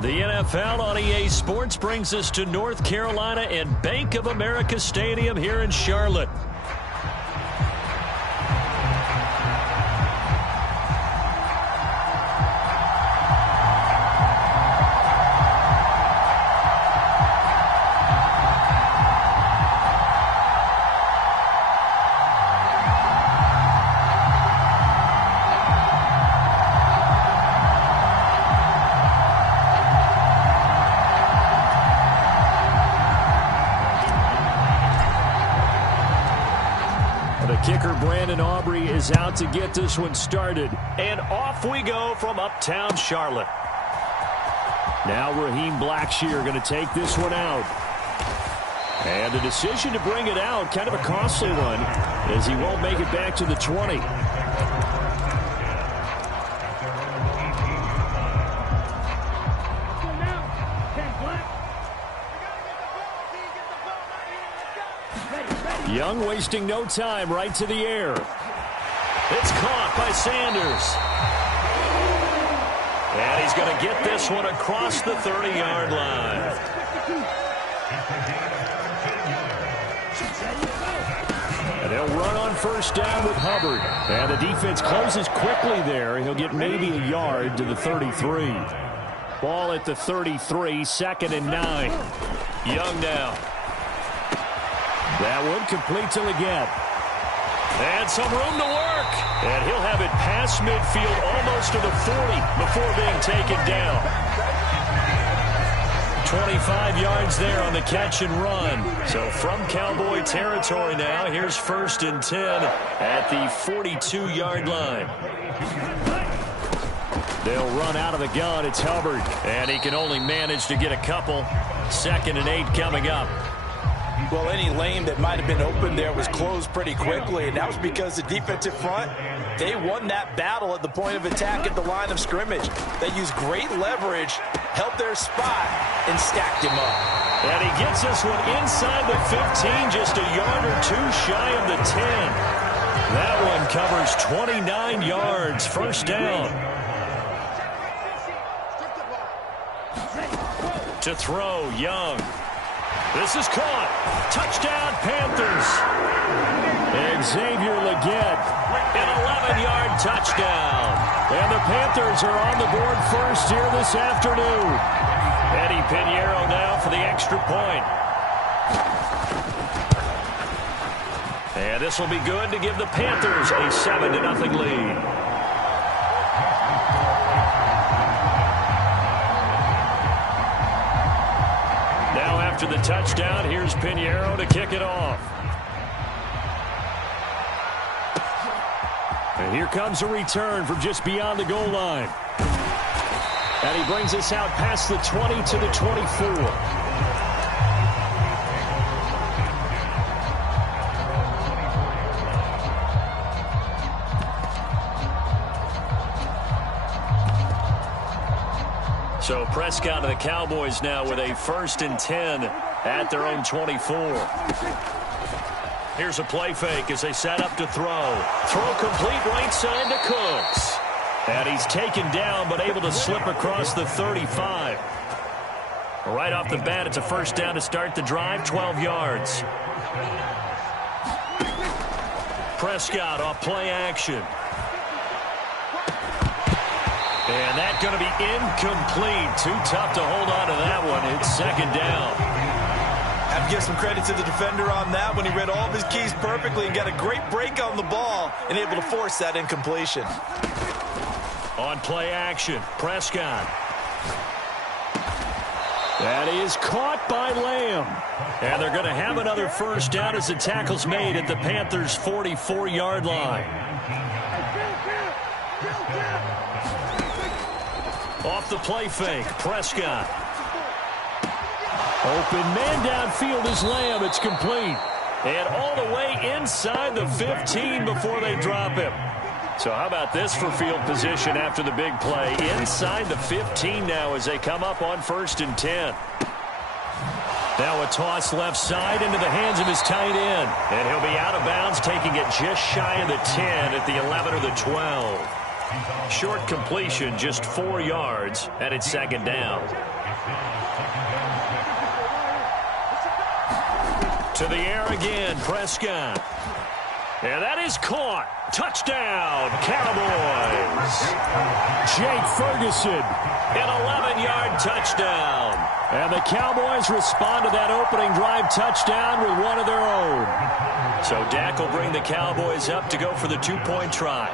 The NFL on EA Sports brings us to North Carolina and Bank of America Stadium here in Charlotte. Kicker Brandon Aubrey is out to get this one started. And off we go from uptown Charlotte. Now Raheem Blackshear going to take this one out. And the decision to bring it out, kind of a costly one, as he won't make it back to the 20. Young wasting no time, right to the air. It's caught by Sanders. And he's going to get this one across the 30-yard line. And they'll run on first down with Hubbard. And the defense closes quickly there. He'll get maybe a yard to the 33. Ball at the 33, 2nd and 9. Young now. That one complete to Leggett. And some room to work. And he'll have it past midfield almost to the 40 before being taken down. 25 yards there on the catch and run. So from Cowboy territory now, here's 1st and 10 at the 42-yard line. They'll run out of the gun. It's Hubbard. And he can only manage to get a couple. 2nd and 8 coming up. Well, any lane that might have been open there was closed pretty quickly, and that was because the defensive front, they won that battle at the point of attack at the line of scrimmage. They used great leverage, helped their spot, and stacked him up. And he gets this one inside the 15, just a yard or two shy of the 10. That one covers 29 yards, 1st down. To throw, Young. This is caught. Touchdown, Panthers. Xavier Leggett, an 11-yard touchdown. And the Panthers are on the board first here this afternoon. Eddie Pinheiro now for the extra point. And this will be good to give the Panthers a 7-0 lead. After the touchdown, here's Pinheiro to kick it off. And here comes a return from just beyond the goal line. And he brings us out past the 20 to the 24. So Prescott and the Cowboys now with a 1st and 10 at their own 24. Here's a play fake as they set up to throw. Throw complete right side to Cooks. And he's taken down but able to slip across the 35. Right off the bat, it's a 1st down to start the drive, 12 yards. Prescott off play action. And that's going to be incomplete. Too tough to hold on to that one. It's 2nd down. Have to give some credit to the defender on that when he read all of his keys perfectly and got a great break on the ball and able to force that incompletion. On play action, Prescott. That is caught by Lamb. And they're going to have another 1st down as the tackle's made at the Panthers' 44-yard line. Off the play fake, Prescott. Open man downfield is Lamb. It's complete. And all the way inside the 15 before they drop him. So how about this for field position after the big play? Inside the 15 now as they come up on 1st and 10. Now a toss left side into the hands of his tight end. And he'll be out of bounds, taking it just shy of the 10 at the 11 or the 12. Short completion, just 4 yards, and it's second down. To the air again, Prescott. And that is caught. Touchdown, Cowboys. Jake Ferguson. An 11-yard touchdown. And the Cowboys respond to that opening drive touchdown with one of their own. So Dak will bring the Cowboys up to go for the 2-point try.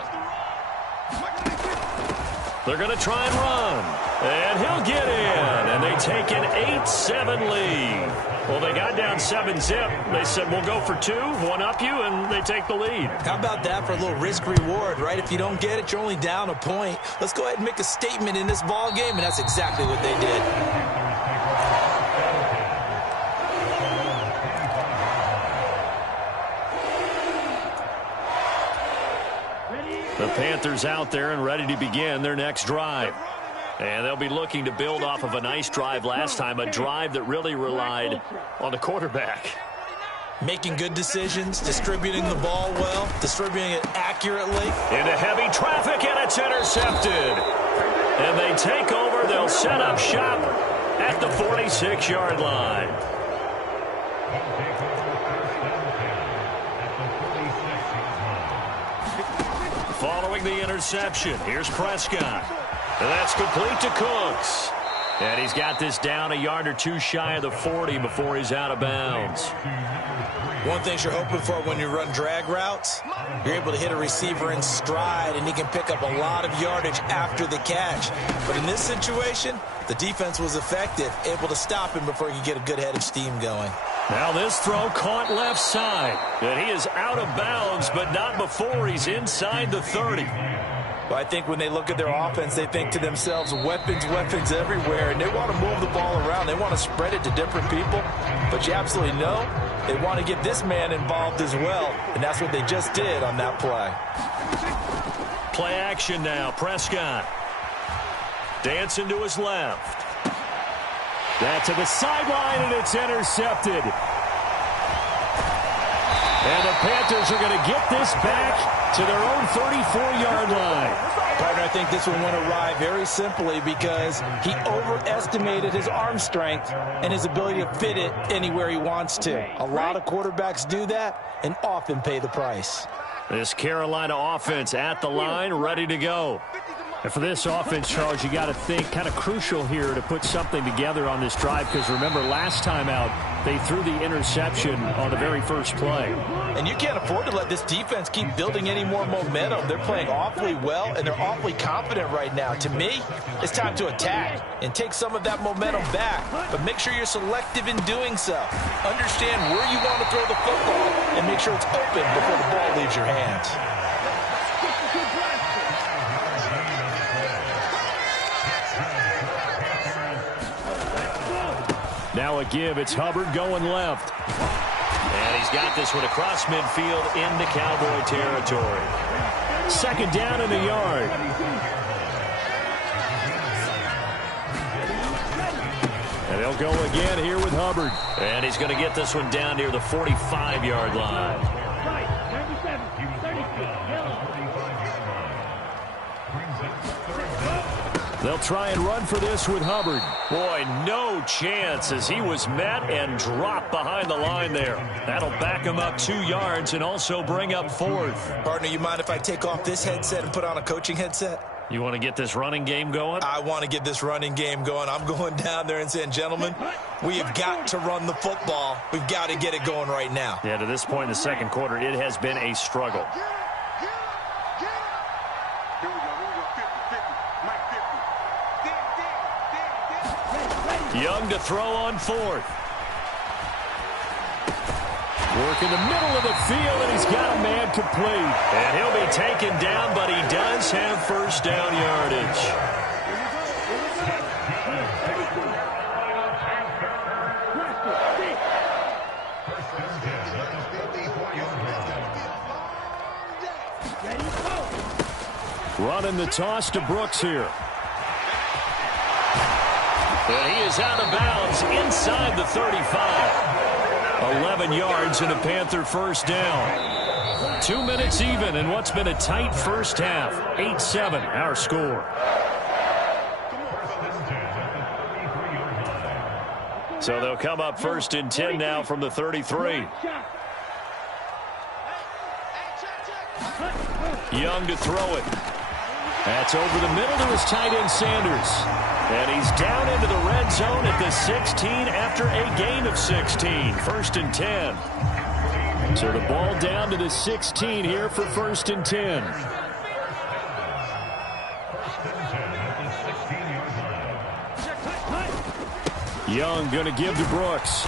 They're going to try and run. And he'll get in. And they take an 8-7 lead. Well, they got down 7-zip. They said, we'll go for 2, one up you, and they take the lead. How about that for a little risk-reward, right? If you don't get it, you're only down a point. Let's go ahead and make a statement in this ball game, and that's exactly what they did. The Panthers out there and ready to begin their next drive. And they'll be looking to build off of a nice drive last time, a drive that really relied on the quarterback. Making good decisions, distributing the ball well, distributing it accurately. Into heavy traffic, and it's intercepted. And they take over. They'll set up shop at the 46-yard line. Following the interception, here's Prescott. And that's complete to Cooks. And he's got this down a yard or 2 shy of the 40 before he's out of bounds. One thing you're hoping for when you run drag routes, you're able to hit a receiver in stride, and he can pick up a lot of yardage after the catch. But in this situation, the defense was effective, able to stop him before he could get a good head of steam going. Now this throw caught left side. And he is out of bounds, but not before he's inside the 30. Well, I think when they look at their offense, they think to themselves, weapons, weapons everywhere, and they want to move the ball around. They want to spread it to different people, but you absolutely know they want to get this man involved as well, and that's what they just did on that play. Play action now, Prescott. Dancing to his left. That to the sideline, and it's intercepted. And the Panthers are going to get this back to their own 34-yard line. Partner, I think this one went awry very simply because he overestimated his arm strength and his ability to fit it anywhere he wants to. A lot of quarterbacks do that and often pay the price. This Carolina offense at the line, ready to go. And for this offense, Charles, you got to think kind of crucial here to put something together on this drive, because remember last time out they threw the interception on the very first play. And you can't afford to let this defense keep building any more momentum. They're playing awfully well, and they're awfully confident right now. To me, it's time to attack and take some of that momentum back, but make sure you're selective in doing so. Understand where you want to throw the football and make sure it's open before the ball leaves your hands. Now a give. It's Hubbard going left. And he's got this one across midfield into Cowboy territory. Second down in the yard. And they'll go again here with Hubbard. And he's going to get this one down near the 45-yard line. They'll try and run for this with Hubbard. Boy, no chance as he was met and dropped behind the line there. That'll back him up 2 yards and also bring up 4th. Partner, you mind if I take off this headset and put on a coaching headset? You want to get this running game going? I want to get this running game going. I'm going down there and saying, gentlemen, we have got to run the football. We've got to get it going right now. Yeah, to this point in the second quarter, it has been a struggle. Young to throw on 4th. Work in the middle of the field, and he's got a man complete. And he'll be taken down, but he does have first down yardage. Running the toss to Brooks here. And he is out of bounds inside the 35. 11 yards and a Panther first down. 2 minutes even in what's been a tight first half. 8-7 our score. So they'll come up 1st and 10 now from the 33. Young to throw it. That's over the middle to his tight end Sanders. And he's down into the red zone at the 16 after a gain of 16. 1st and 10. So the ball down to the 16 here for 1st and 10. Young going to give to Brooks.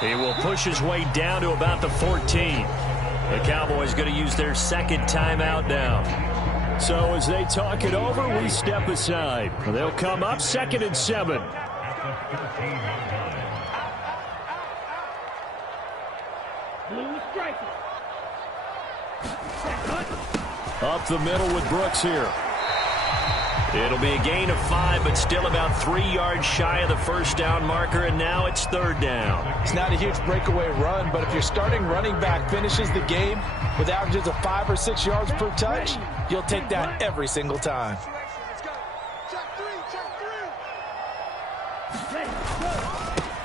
He will push his way down to about the 14. The Cowboys going to use their 2nd timeout now. So as they talk it over, we step aside. They'll come up 2nd and 7. Up the middle with Brooks here. It'll be a gain of 5, but still about 3 yards shy of the 1st down marker, and now it's 3rd down. It's not a huge breakaway run, but if your starting running back finishes the game with averages of 5 or 6 yards per touch, you'll take that every single time.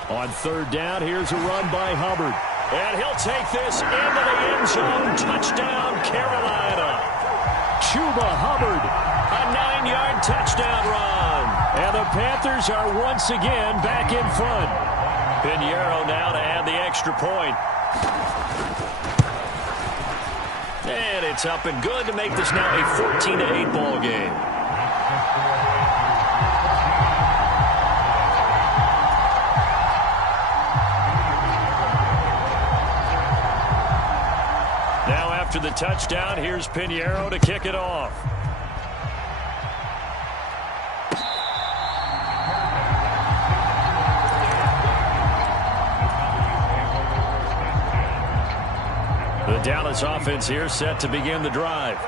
On 3rd down, here's a run by Hubbard. And he'll take this into the end zone. Touchdown, Carolina. Chuba Hubbard, a 9-yard touchdown run. And the Panthers are once again back in front. Pinheiro now to add the extra point. And it's up and good to make this now a 14-8 ball game. After the touchdown, here's Pinheiro to kick it off. The Dallas offense here set to begin the drive.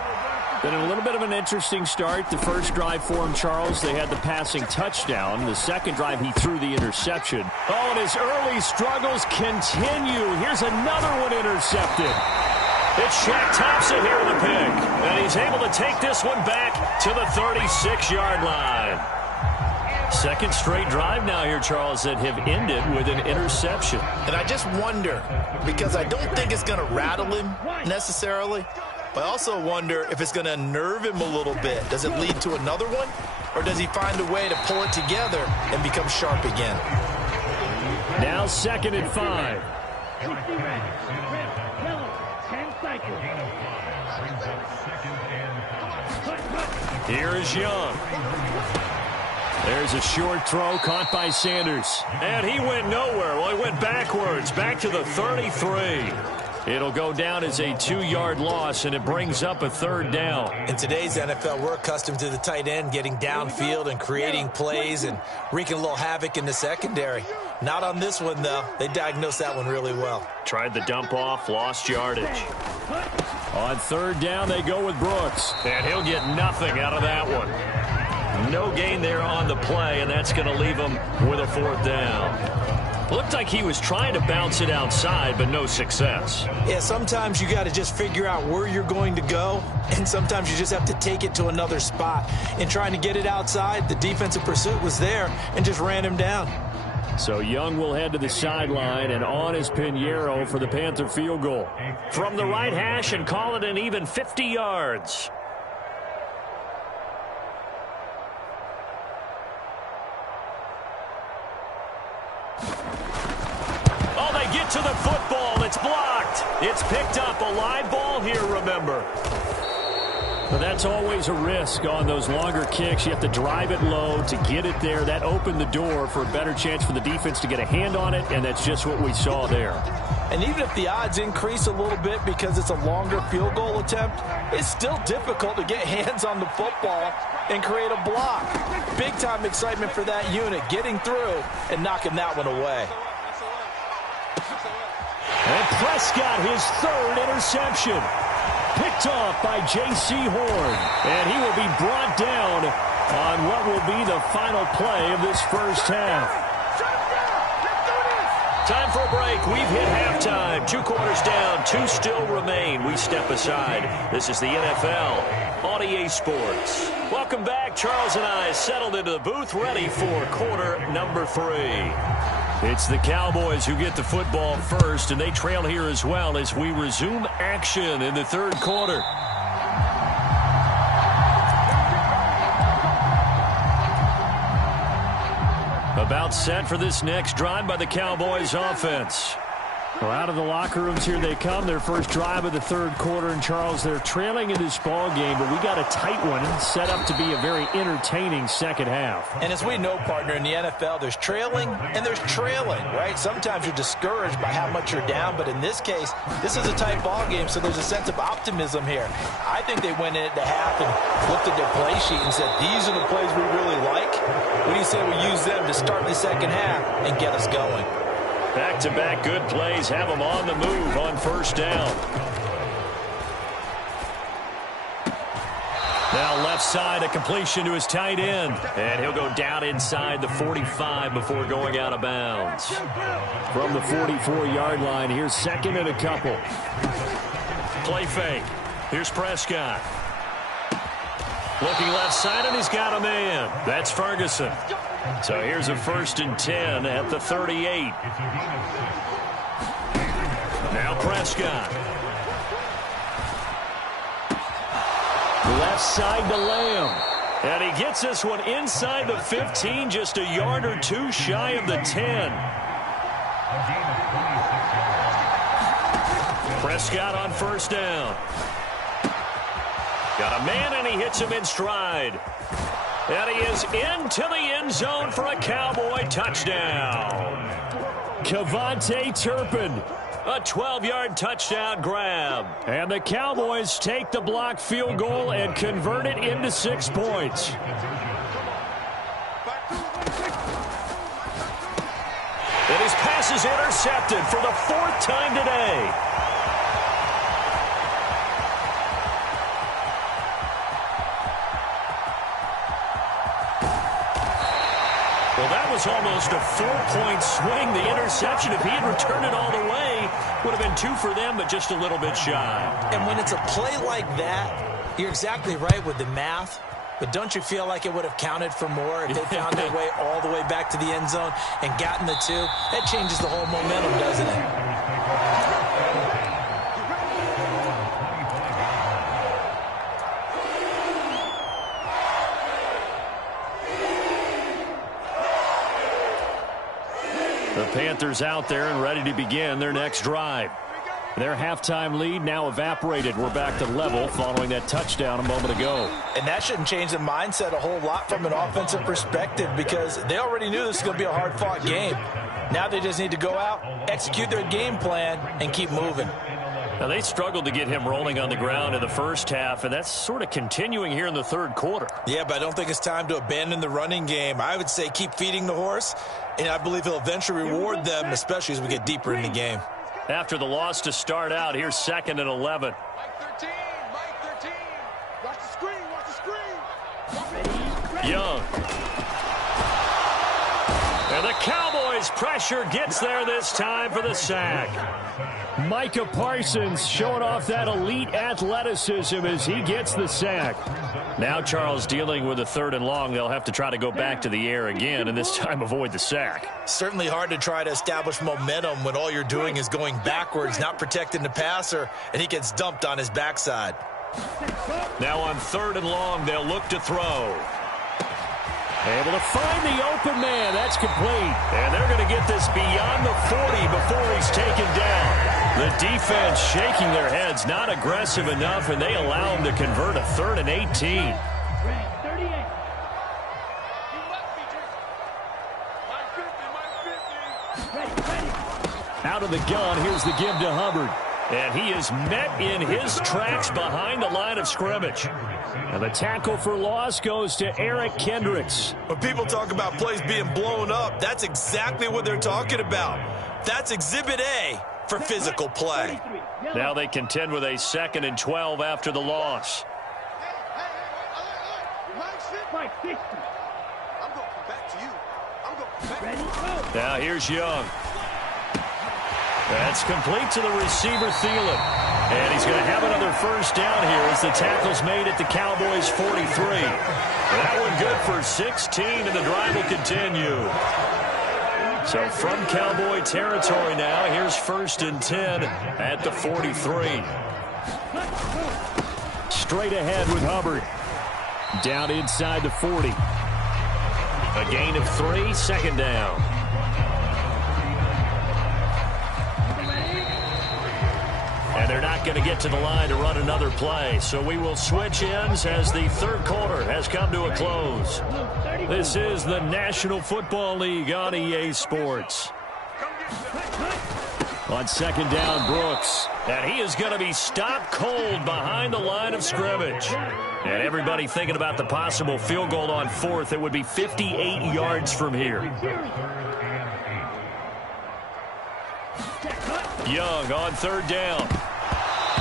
Been a little bit of an interesting start. The first drive for him, Charles, they had the passing touchdown. The second drive, he threw the interception. Oh, and his early struggles continue. Here's another one intercepted. It's Shaq Thompson here with a pick. And he's able to take this one back to the 36-yard line. 2nd straight drive now here, Charles, that have ended with an interception. And I just wonder, because I don't think it's going to rattle him necessarily, but I also wonder if it's going to unnerve him a little bit. Does it lead to another one? Or does he find a way to pull it together and become sharp again? Now 2nd and 5. Here is Young. There's a short throw caught by Sanders. And he went nowhere. Well, he went backwards, back to the 33. It'll go down as a 2-yard loss, and it brings up a 3rd down. In today's NFL, we're accustomed to the tight end getting downfield and creating plays and wreaking a little havoc in the secondary. Not on this one, though. They diagnosed that one really well. Tried the dump off, lost yardage. On 3rd down, they go with Brooks. And he'll get nothing out of that one. No gain there on the play, and that's going to leave him with a 4th down. Looked like he was trying to bounce it outside, but no success. Yeah, sometimes you got to just figure out where you're going to go, and sometimes you just have to take it to another spot. In trying to get it outside, the defensive pursuit was there and just ran him down. So Young will head to the sideline, and on is Pinheiro for the Panther field goal. From the right hash and call it an even 50 yards. Oh, they get to the football. It's blocked. It's picked up. A live ball here, remember. But that's always a risk on those longer kicks. You have to drive it low to get it there. That opened the door for a better chance for the defense to get a hand on it, and that's just what we saw there. And even if the odds increase a little bit because it's a longer field goal attempt, it's still difficult to get hands on the football and create a block. Big-time excitement for that unit, getting through and knocking that one away. And Prescott, his 3rd interception. Picked off by J.C. Horn. And he will be brought down on what will be the final play of this first half. Time for a break. We've hit halftime. 2 quarters down. 2 still remain. We step aside. This is the NFL on EA Sports. Welcome back. Charles and I settled into the booth, ready for quarter number 3. It's the Cowboys who get the football first, and they trail here as well as we resume action in the third quarter. About set for this next drive by the Cowboys offense. Well, out of the locker rooms here they come. Their first drive of the third quarter. And, Charles, they're trailing in this ball game, but we got a tight one set up to be a very entertaining second half. And as we know, partner, in the NFL, there's trailing and there's trailing, right? Sometimes you're discouraged by how much you're down, but in this case, this is a tight ball game, so there's a sense of optimism here. I think they went in at the half and looked at their play sheet and said, these are the plays we really like. What do you say we use them to start the second half and get us going? Back-to-back good plays have them on the move on first down. Now left side, a completion to his tight end. And he'll go down inside the 45 before going out of bounds. From the 44-yard line, here's second and a couple. Play fake. Here's Prescott. Looking left side, and he's got a man. That's Ferguson. So here's a 1st and 10 at the 38. Now Prescott. Left side to Lamb. And he gets this one inside the 15, just a yard or 2 shy of the 10. Prescott on first down. Got a man, and he hits him in stride. And he is into the end zone for a Cowboy touchdown. KaVontae Turpin. A 12-yard touchdown grab. And the Cowboys take the blocked field goal and convert it into 6 points. And his pass is intercepted for the 4th time today. Well, that was almost a 4-point swing. The interception, if he had returned it all the way, would have been 2 for them, but just a little bit shy. And when it's a play like that, you're exactly right with the math. But don't you feel like it would have counted for more if they found their way all the way back to the end zone and gotten the 2? That changes the whole momentum, doesn't it? The Panthers out there and ready to begin their next drive. Their halftime lead now evaporated. We're back to level following that touchdown a moment ago. And that shouldn't change the mindset a whole lot from an offensive perspective because they already knew this was going to be a hard-fought game. Now they just need to go out, execute their game plan, and keep moving. Now, they struggled to get him rolling on the ground in the first half, and that's sort of continuing here in the third quarter. Yeah, but I don't think it's time to abandon the running game. I would say keep feeding the horse, and I believe he'll eventually reward them, especially as we get deeper in the game. After the loss to start out, here's 2nd and 11. Mike 13, Mike 13. Watch the screen, Young. And the Cowboys' pressure gets there this time for the sack. Micah Parsons showing off that elite athleticism as he gets the sack. Now Charles dealing with a 3rd and long. They'll have to try to go back to the air again and this time avoid the sack. Certainly hard to try to establish momentum when all you're doing is going backwards, not protecting the passer, and he gets dumped on his backside. Now on 3rd and long, they'll look to throw. Able to find the open man. That's complete. And they're going to get this beyond the 40 before he's taken down. The defense shaking their heads, not aggressive enough, and they allow him to convert a 3rd and 18. Out of the gun, here's the give to Hubbard. And he is met in his tracks behind the line of scrimmage. And the tackle for loss goes to Eric Kendricks. When people talk about plays being blown up, that's exactly what they're talking about. That's Exhibit A for physical play. Now they contend with a 2nd and 12 after the loss. Now here's Young. That's complete to the receiver, Thielen. And he's going to have another first down here as the tackle's made at the Cowboys' 43. That one good for 16, and the drive will continue. So from Cowboy territory now, here's 1st and 10 at the 43. Straight ahead with Hubbard. Down inside the 40. A gain of 3, 2nd down. And they're not going to get to the line to run another play. So we will switch ends as the 3rd quarter has come to a close. This is the National Football League on EA Sports. On 2nd down, Brooks. And he is going to be stopped cold behind the line of scrimmage. And everybody thinking about the possible field goal on 4th. It would be 58 yards from here. Young on 3rd down.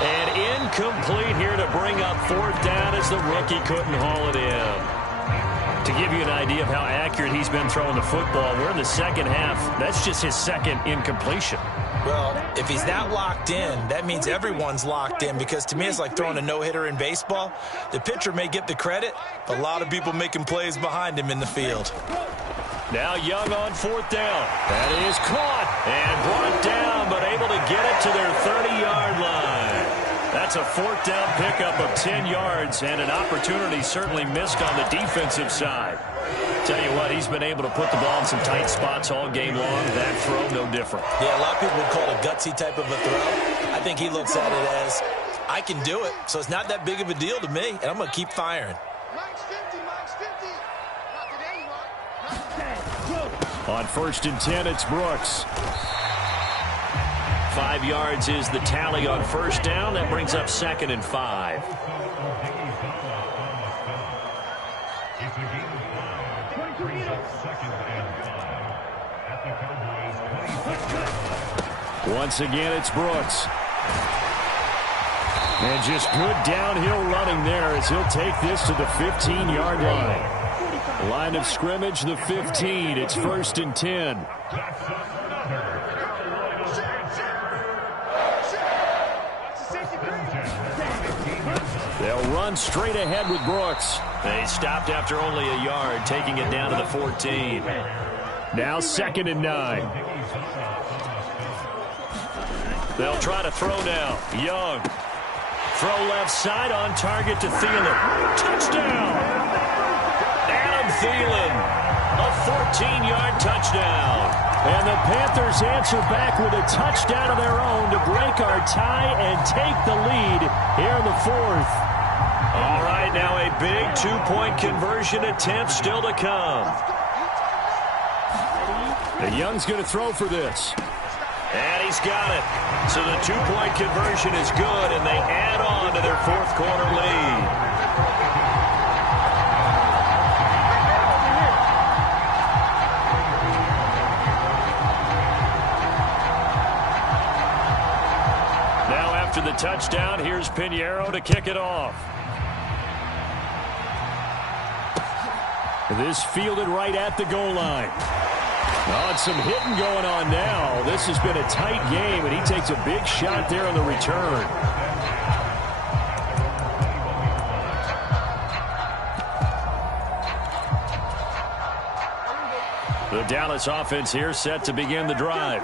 And incomplete here to bring up 4th down as the rookie couldn't haul it in. To give you an idea of how accurate he's been throwing the football, we're in the 2nd half. That's just his 2nd incompletion. Well, if he's not locked in, that means everyone's locked in, because to me it's like throwing a no-hitter in baseball. The pitcher may get the credit, but a lot of people making plays behind him in the field. Now Young on 4th down. That is caught and brought down, but able to get it to their 30-yard line. That's a 4th down pickup of 10 yards, and an opportunity certainly missed on the defensive side. Tell you what, he's been able to put the ball in some tight spots all game long. That throw, no different. Yeah, a lot of people would call it a gutsy type of a throw. I think he looks at it as, I can do it, so it's not that big of a deal to me, and I'm going to keep firing. On 1st and 10, it's Brooks. 5 yards is the tally on 1st down. That brings up 2nd and 5. Once again, it's Brooks. And just good downhill running there as he'll take this to the 15-yard line. Line of scrimmage, the 15. It's 1st and 10. They'll run straight ahead with Brooks. They stopped after only a yard, taking it down to the 14. Now 2nd and 9. They'll try to throw now. Young. Throw left side on target to Thielen. Touchdown! Adam Thielen. A 14-yard touchdown. And the Panthers answer back with a touchdown of their own to break our tie and take the lead here in the 4th. All right, now a big 2-point conversion attempt still to come. And Young's going to throw for this. And he's got it. So the 2-point conversion is good, and they add on to their 4th quarter lead. Now after the touchdown, here's Pinheiro to kick it off. This fielded right at the goal line. Oh, and some hitting going on now. This has been a tight game, and he takes a big shot there on the return. The Dallas offense here set to begin the drive.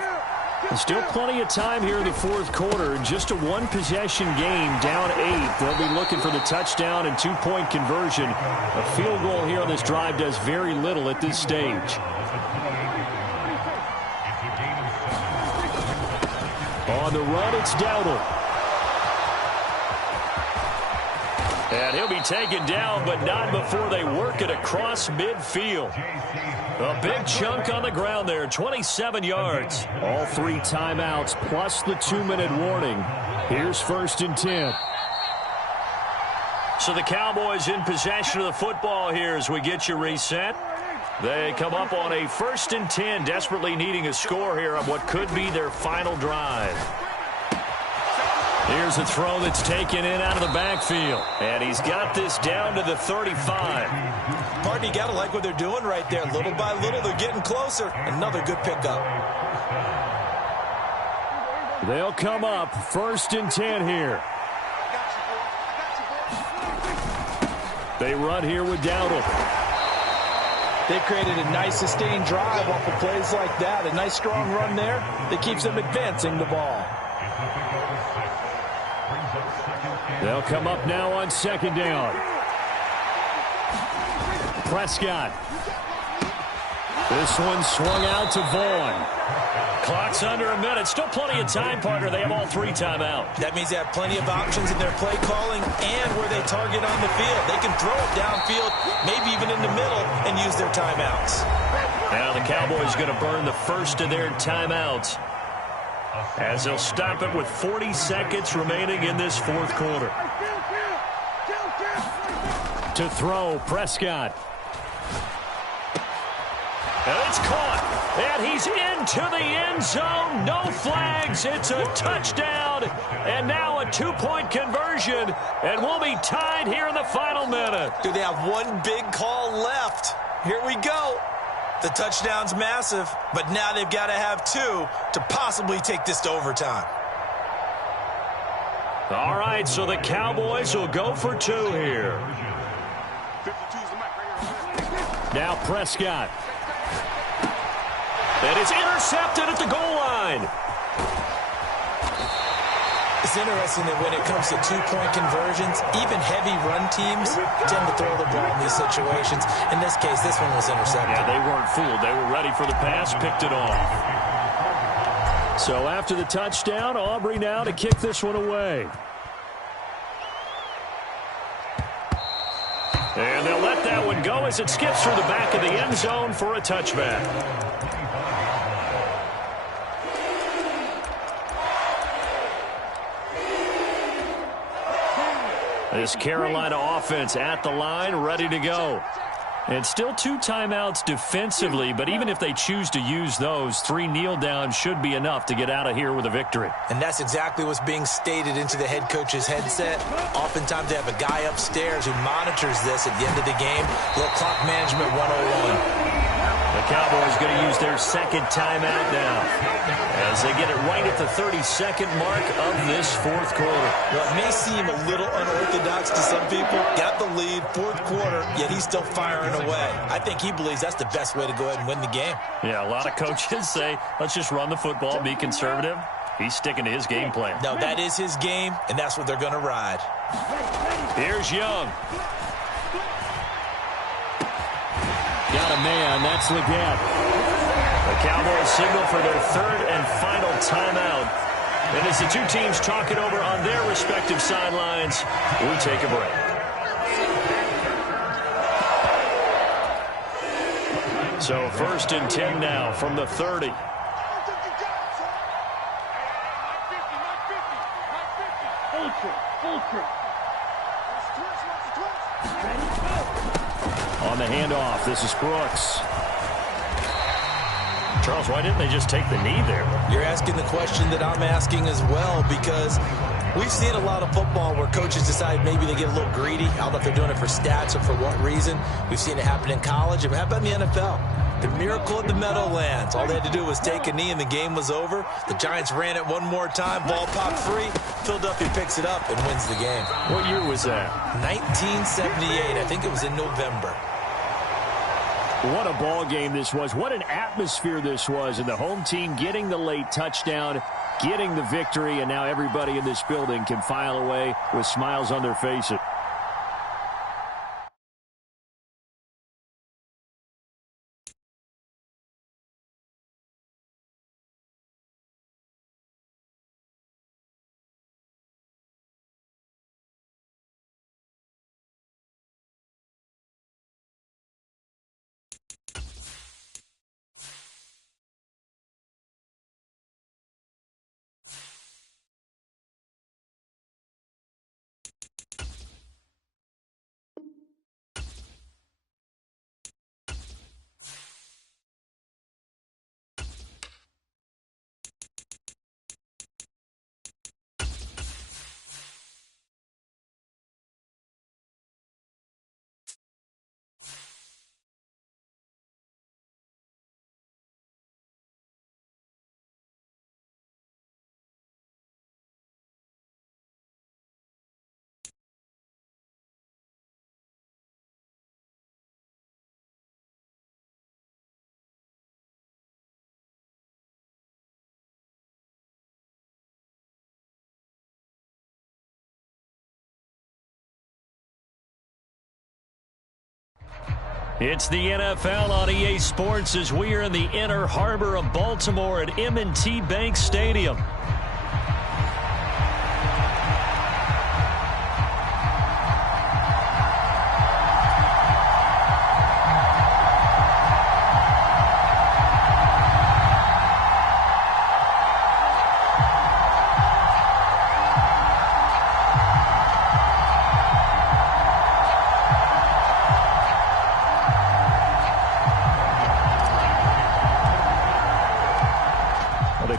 There's still plenty of time here in the 4th quarter. Just a 1-possession game, down 8. They'll be looking for the touchdown and 2-point conversion. A field goal here on this drive does very little at this stage. On the run, it's Dowdle. And he'll be taken down, but not before they work it across midfield. A big chunk on the ground there, 27 yards. All 3 timeouts plus the 2-minute warning. Here's 1st and 10. So the Cowboys in possession of the football here as we get you reset. They come up on a 1st and 10, desperately needing a score here on what could be their final drive. Here's a throw that's taken in out of the backfield. And he's got this down to the 35. Pardon, you got to like what they're doing right there. Little by little, they're getting closer. Another good pickup. They'll come up 1st and 10 here. They run here with Dowdle. They created a nice sustained drive off of plays like that. A nice strong run there that keeps them advancing the ball. They'll come up now on 2nd down. Prescott. This one swung out to Vaughn. Clock's under a minute. Still plenty of time, partner. They have all 3 timeouts. That means they have plenty of options in their play calling and where they target on the field. They can throw it downfield, maybe even in the middle, and use their timeouts. Now the Cowboys going to burn the first of their timeouts as they'll stop it with 40 seconds remaining in this 4th quarter. To throw, Prescott. And it's caught. And he's into the end zone. No flags. It's a touchdown. And now a 2-point conversion. And we'll be tied here in the final minute. Do they have one big call left? Here we go. The touchdown's massive, but now they've got to have 2 to possibly take this to overtime. All right, so the Cowboys will go for 2 here. Now Prescott. And it's intercepted at the goal line. It's interesting that when it comes to 2-point conversions, even heavy run teams tend to throw the ball in these situations. In this case, this one was intercepted. Yeah, they weren't fooled. They were ready for the pass, picked it off. So after the touchdown, Aubrey now to kick this one away. And they'll let that one go as it skips through the back of the end zone for a touchback. This Carolina offense at the line, ready to go. And still 2 timeouts defensively, but even if they choose to use those, 3 kneel downs should be enough to get out of here with a victory. And that's exactly what's being stated into the head coach's headset. Oftentimes they have a guy upstairs who monitors this at the end of the game. A little clock management 101. The Cowboys going to use their 2nd timeout now as they get it right at the 32nd mark of this 4th quarter. Well, it may seem a little unorthodox to some people. Got the lead, 4th quarter, yet he's still firing away. I think he believes that's the best way to go ahead and win the game. Yeah, a lot of coaches say, let's just run the football, be conservative. He's sticking to his game plan. No, that is his game, and that's what they're going to ride. Here's Young. Got a man. That's Legette. The Cowboys signal for their 3rd and final timeout. And as the 2 teams talk it over on their respective sidelines, we take a break. So 1st and 10 now from the 30. On the handoff, this is Brooks. Charles, why didn't they just take the knee there? You're asking the question that I'm asking as well, because we've seen a lot of football where coaches decide maybe they get a little greedy. I don't know if they're doing it for stats or for what reason. We've seen it happen in college. And how about in the NFL? The miracle at the Meadowlands. All they had to do was take a knee and the game was over. The Giants ran it one more time. Ball popped free. Philadelphia picks it up and wins the game. What year was that? 1978. I think it was in November. What a ball game this was. What an atmosphere this was. And the home team getting the late touchdown, getting the victory, and now everybody in this building can file away with smiles on their faces. It's the NFL on EA Sports as we are in the inner harbor of Baltimore at M&T Bank Stadium.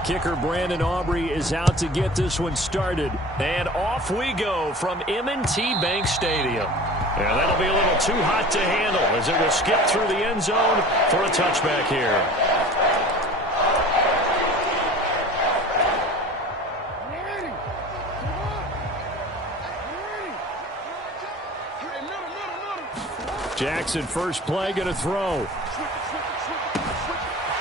Kicker Brandon Aubrey is out to get this one started. And off we go from M&T Bank Stadium. And that'll be a little too hot to handle as it will skip through the end zone for a touchback here. Jackson first play, going to throw.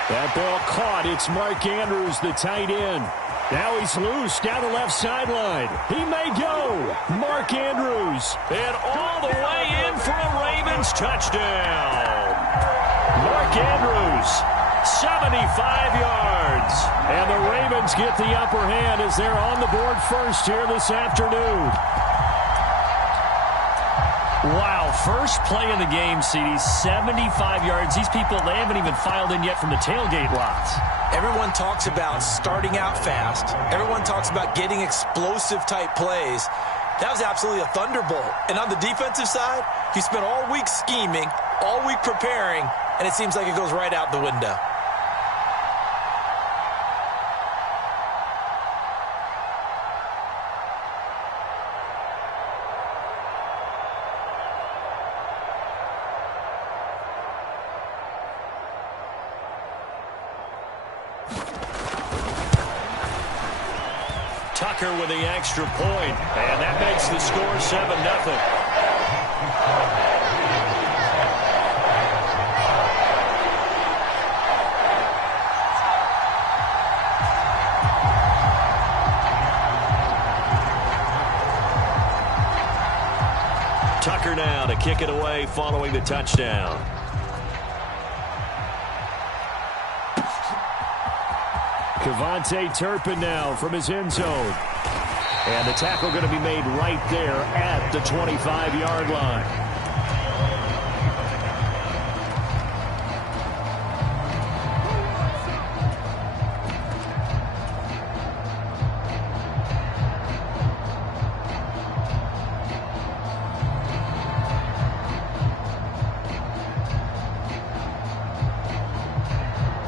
That ball caught. It's Mark Andrews, the tight end. Now he's loose down the left sideline. He may go. Mark Andrews. And all the way in for a Ravens touchdown. Mark Andrews, 75 yards. And the Ravens get the upper hand as they're on the board first here this afternoon. Wow, first play of the game, CD, 75 yards. These people, they haven't even filed in yet from the tailgate lots. Everyone talks about starting out fast. Everyone talks about getting explosive-type plays. That was absolutely a thunderbolt. And on the defensive side, you spent all week scheming, all week preparing, and it seems like it goes right out the window. Tucker with the extra point, and that makes the score 7-0. Tucker now to kick it away following the touchdown. Kevontae Turpin now from his end zone. And the tackle going to be made right there at the 25-yard line.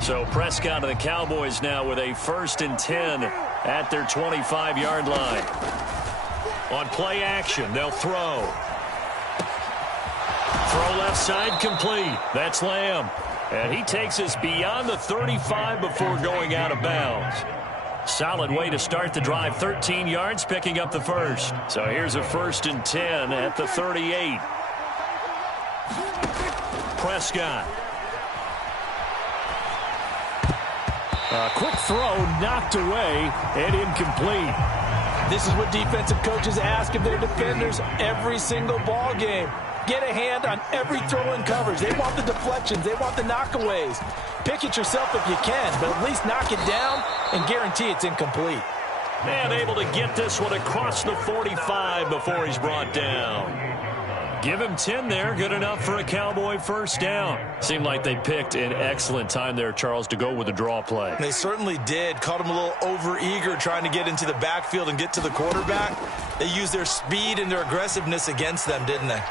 So Prescott and the Cowboys now with a 1st and 10 at their 25-yard line. On play action, they'll throw. Throw left side complete. That's Lamb. And he takes us beyond the 35 before going out of bounds. Solid way to start the drive. 13 yards, picking up the first. So here's a 1st and 10 at the 38. Prescott. A quick throw knocked away and incomplete. This is what defensive coaches ask of their defenders every single ball game. Get a hand on every throw in coverage. They want the deflections. They want the knockaways. Pick it yourself if you can, but at least knock it down and guarantee it's incomplete. And able to get this one across the 45 before he's brought down. Give him 10 there. Good enough for a Cowboy 1st down. Seemed like they picked an excellent time there, Charles, to go with the draw play. They certainly did. Caught him a little over-eager trying to get into the backfield and get to the quarterback. They used their speed and their aggressiveness against them, didn't they?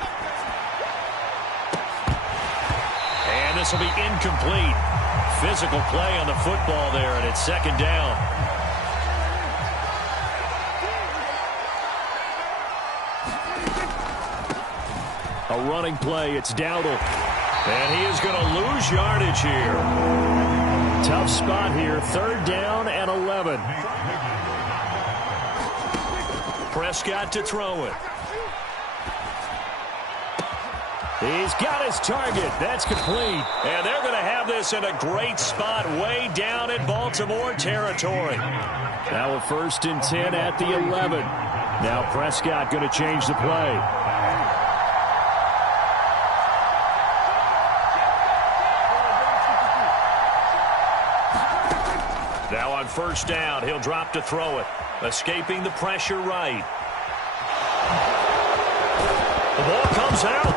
And this will be incomplete. Physical play on the football there, and it's 2nd down. A running play, it's Dowdle. And he is going to lose yardage here. Tough spot here, 3rd down and 11. Prescott to throw it. He's got his target. That's complete. And they're going to have this in a great spot way down in Baltimore territory. Now a 1st and 10 at the 11. Now Prescott going to change the play. Now on first down, he'll drop to throw it. Escaping the pressure right. The ball comes out,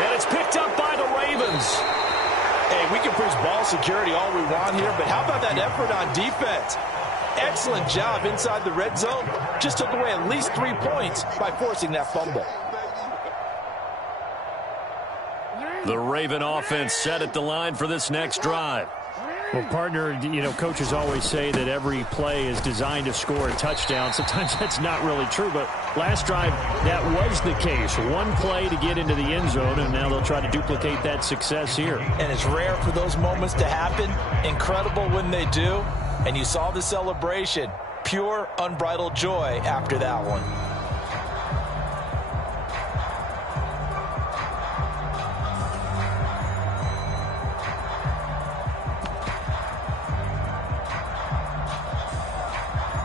and it's picked up by the Ravens. Hey, we can preach ball security all we want here, but how about that effort on defense? Excellent job inside the red zone. Just took away at least 3 points by forcing that fumble. The Raven offense set at the line for this next drive. Well, partner, coaches always say that every play is designed to score a touchdown. Sometimes that's not really true, but last drive, that was the case. One play to get into the end zone, and now they'll try to duplicate that success here. And it's rare for those moments to happen. Incredible when they do. And you saw the celebration. Pure, unbridled joy after that one.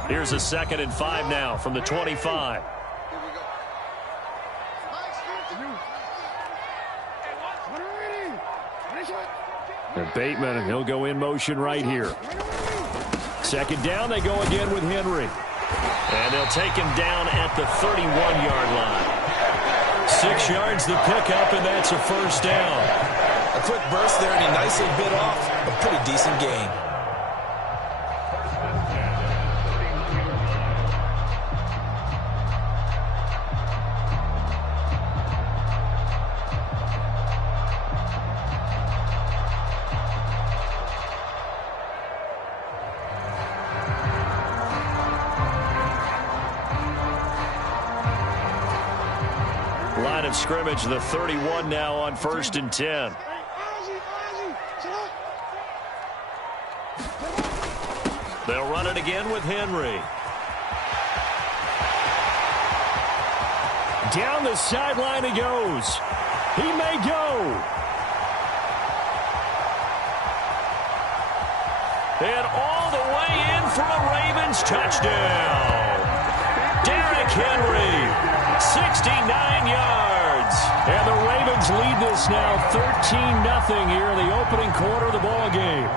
Here's a 2nd and 5 now from the 25. And Bateman, he'll go in motion right here. 2nd down, they go again with Henry. And they'll take him down at the 31-yard line. 6 yards the pickup, and that's a first down. A quick burst there, and he nicely bit off a pretty decent gain. Line of scrimmage, the 31 now on 1st and 10. They'll run it again with Henry. Down the sideline he goes. He may go. And all the way in for a Ravens touchdown. Derrick Henry. 69 yards. And the Ravens lead this now 13-0 here in the opening quarter of the ball game.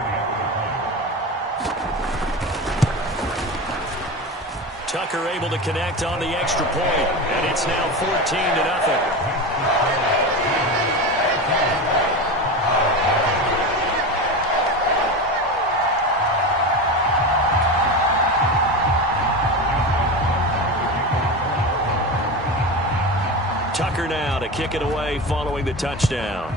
Tucker able to connect on the extra point, and it's now 14-0. Tucker now to kick it away following the touchdown.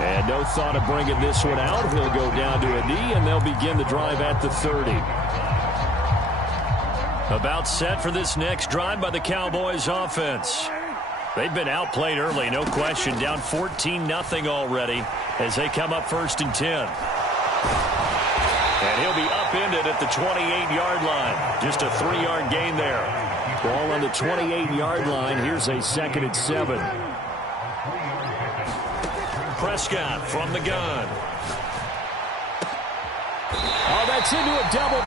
And no thought of bringing this one out. He'll go down to a knee, and they'll begin the drive at the 30. About set for this next drive by the Cowboys offense. They've been outplayed early, no question. Down 14-0 already as they come up 1st and 10. And he'll be upended at the 28-yard line. Just a 3-yard gain there. Ball on the 28-yard line. Here's a 2nd and 7. Prescott from the gun. Oh, that's into a double